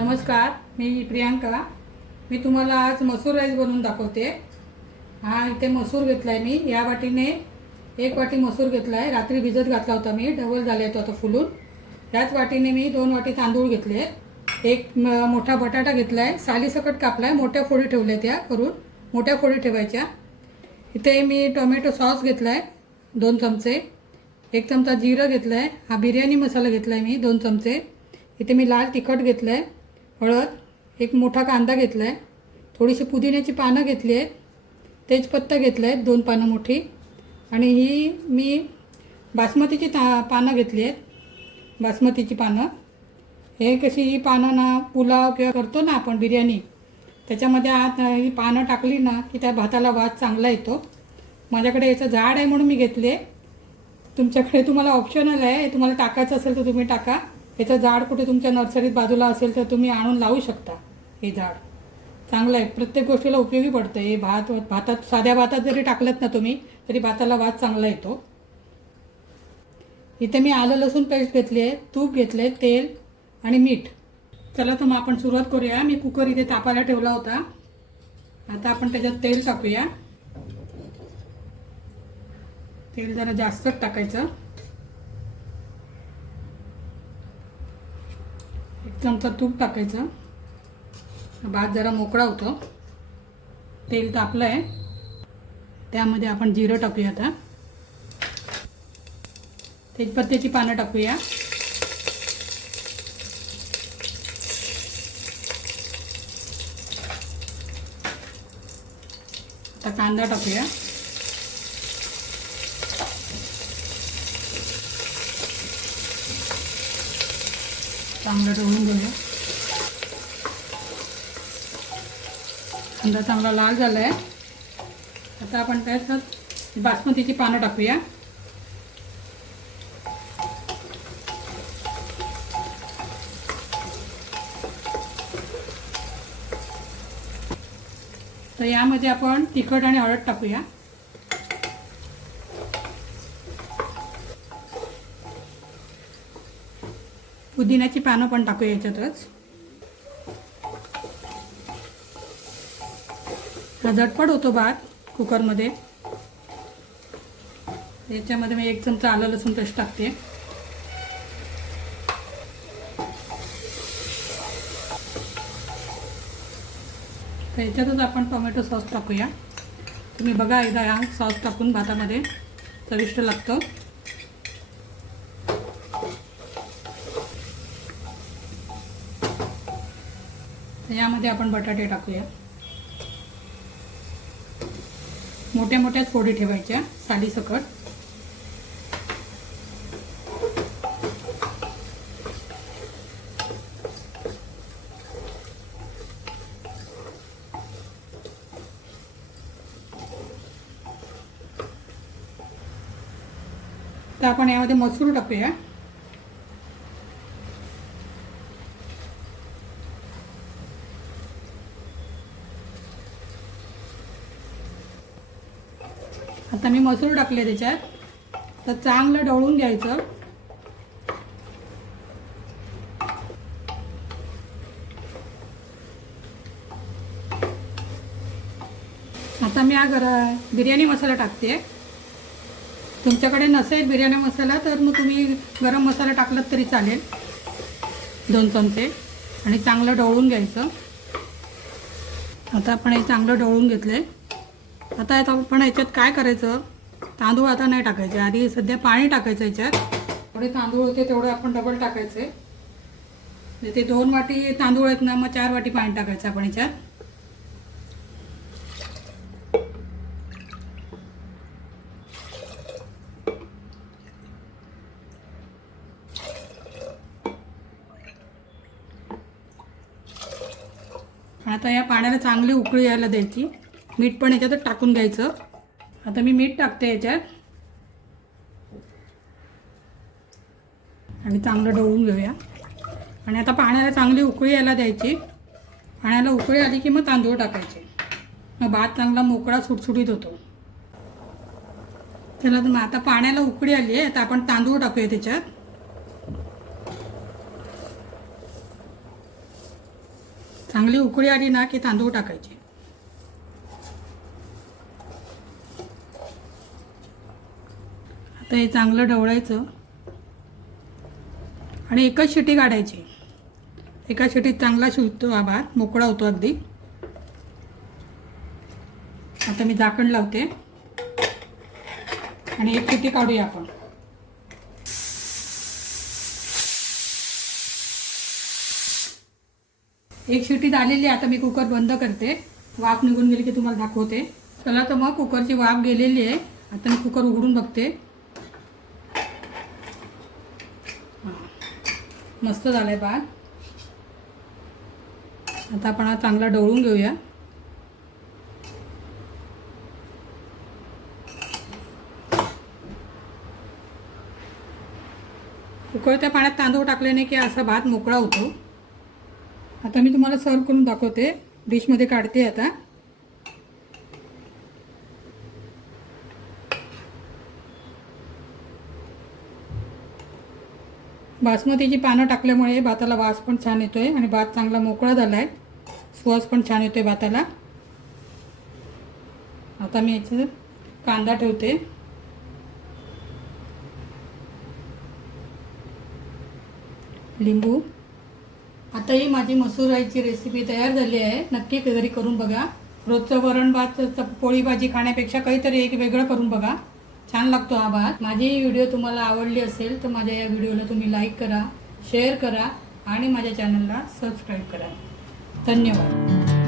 नमस्कार, मी प्रियांका। मी तुम्हाला आज मसूर राईस बनवून दाखवते। हा इथे मसूर घेतलाय मी। या वाटीने 1 वाटी मसूर घेतलाय। रात्री भिजत घातला होता मी, डबल झाले तो आता फुलून। याच वाटीने मी 2 वाटी तांदूळ घेतले। एक मोठा बटाटा घेतलाय, सालीसकट कापलाय, मोठ्या फोडी ठेवल्या त्या करून, मोठ्या फोडी ठेवायच्या। इथे मी टोमॅटो सॉस घेतलाय 2 चमचे, 1 चमचा जिरं घेतलाय, हा बिर्याणी मसाला घेतलाय मी 2 चमचे। इथे मी लाल तिखट घेतलंय, हळद, एक मोठा कांदा घेतलाय, थोडीशी पुदिन्याची पानं घेतली आहेत, तेजपत्ता घेतलाय 2 पानं मोठी, आणि ही मी बासमतीची पानं घेतली आहेत, बासमतीची पानं। हे कशी ही पानं ना पुलाव किंवा करतो ना आपण बिर्याणी, त्याच्यामध्ये आत ही पानं टाकली ना की त्या भाताला वास चांगला येतो। माझ्याकडे याचं झाड आहे म्हणून मी घेतले। तुमच्याकडे तुम्हाला ऑप्शनल आहे, तुम्हाला टाकायचं असेल तर तुम्ही टाका। याचं झाड कुठे तुमच्या नर्सरीत बाजूला असेल तर तुम्ही आणून लावू शकता। हे झाड चांगलं आहे, प्रत्येक गोष्टीला उपयोगी पडतं। हे भातात साध्या भातात जरी टाकलत ना तुम्ही तरी भाताला वास चांगला येतो। इथे मी आलं लसूण पेस्ट घेतली आहे, तूप घेतले, तेल आणि मीठ। चला तर मग आपण सुरुवात करूया। मी कुकर इथे तापायला ठेवला होता। आता आपण त्याच्यात तेल टाकूया। तेल जरा जास्तच टाकायचं। 1 चमचा तूप टाकायचं। भात जरा मोकळा होतो। तेल तापलं आहे, त्यामध्ये आपण जिरं टाकूया। आता तेजपत्त्याची पानं टाकूया। आता कांदा टाकूया। चांगलं ढवळून घेऊया। कांदा चांगला लाल झाला आहे। आता आपण त्याच्यात बासमतीची पानं टाकूया। तर यामध्ये आपण तिखट आणि हळद टाकूया। पुदिन्याची पानं पण टाकूया याच्यातच। हा झटपट होतो भात कुकरमध्ये। याच्यामध्ये मी 1 चमचा आलं लसूण पेस्ट टाकते। तर याच्यातच आपण टोमॅटो सॉस टाकूया। तुम्ही बघा एकदा हा सॉस टाकून भातामध्ये चविष्ट लागतं। यामध्ये आपण बटाटे टाकूया। मोठ्या मोठ्या फोडी ठेवायच्या सालीसकट। तर आपण यामध्ये मसूर टाकूया। आता मी मसूर टाकले त्याच्यात, तर चांगलं ढवळून घ्यायचं। आता मी बिर्याणी मसाला टाकते। तुमच्याकडे नसेल बिर्याणी मसाला तर मग तुम्ही गरम मसाला टाकलात तरी चालेल, 2 चमचे, आणि चांगलं ढवळून घ्यायचं। आता आपण हे चांगलं ढवळून घेतलंय। आता आपण याच्यात काय करायचं, तांदूळ आता नाही टाकायचे, आधी सध्या पाणी टाकायचं याच्यात। थोडे तांदूळ होते तेवढे आपण डबल टाकायचे। ते 2 वाटी तांदूळ आहेत ना, मग 4 वाटी पाणी टाकायचं आपण याच्यात। आता या पाण्याला चांगली उकळी यायला द्यायची। मीठ पण याच्यात टाकून घ्यायचं। आता मी मीठ टाकते याच्यात आणि चांगलं ढवळून घेऊया। आणि आता पाण्याला चांगली उकळी यायला द्यायची। पाण्याला उकळी आली की मग तांदूळ टाकायचे, मग भात चांगला मोकळा सुटसुटीत होतो। चला तर मग आता पाण्याला उकळी आली आहे, आता आपण तांदूळ टाकूया त्याच्यात। चांगली उकळी आली ना की तांदूळ टाकायचे. आता हे चांगलं ढवळायचं आणि एकच शिटी काढायची. एका शिटीत चांगला शिजतो हा भात, मोकळा होतो अगदी. आता मी झाकण लावते आणि एक शिटी काढूया आपण. एक शिटी झालेली. आता मी कुकर बंद करते. वाफ निघून गेली की तुम्हाला दाखवते. चला तर मग कुकरची वाफ गेलेली आहे. आता मी कुकर उघडून बघते. मस्त झालाय भात. आता आपण हा चांगला ढवळून घेऊया. उकळत्या पाण्यात तांदूळ टाकल्याने की असा भात मोकळा होतो. आता मी तुम्हाला सर्व करून दाखवते. डिशमध्ये काढते आता. बासमतीची पानं टाकल्यामुळे भाताला वास पण छान येतोय आणि भात चांगला मोकळा झाला आहे. सुवास पण छान येतोय भाताला. आता मी याच्यात कांदा ठेवते. लिंबू. आता ही माझी मसूर राईची रेसिपी तयार झाली आहे. नक्की घरी करून बघा. रोजचं वरण भात पोळी भाजी खाण्यापेक्षा काहीतरी एक वेगळं करून बघा. छान लागतो हा भात. माझी ही व्हिडिओ तुम्हाला आवडली असेल तर माझ्या या व्हिडिओला तुम्ही लाईक करा, शेअर करा आणि माझ्या चॅनलला सबस्क्राईब करा. धन्यवाद.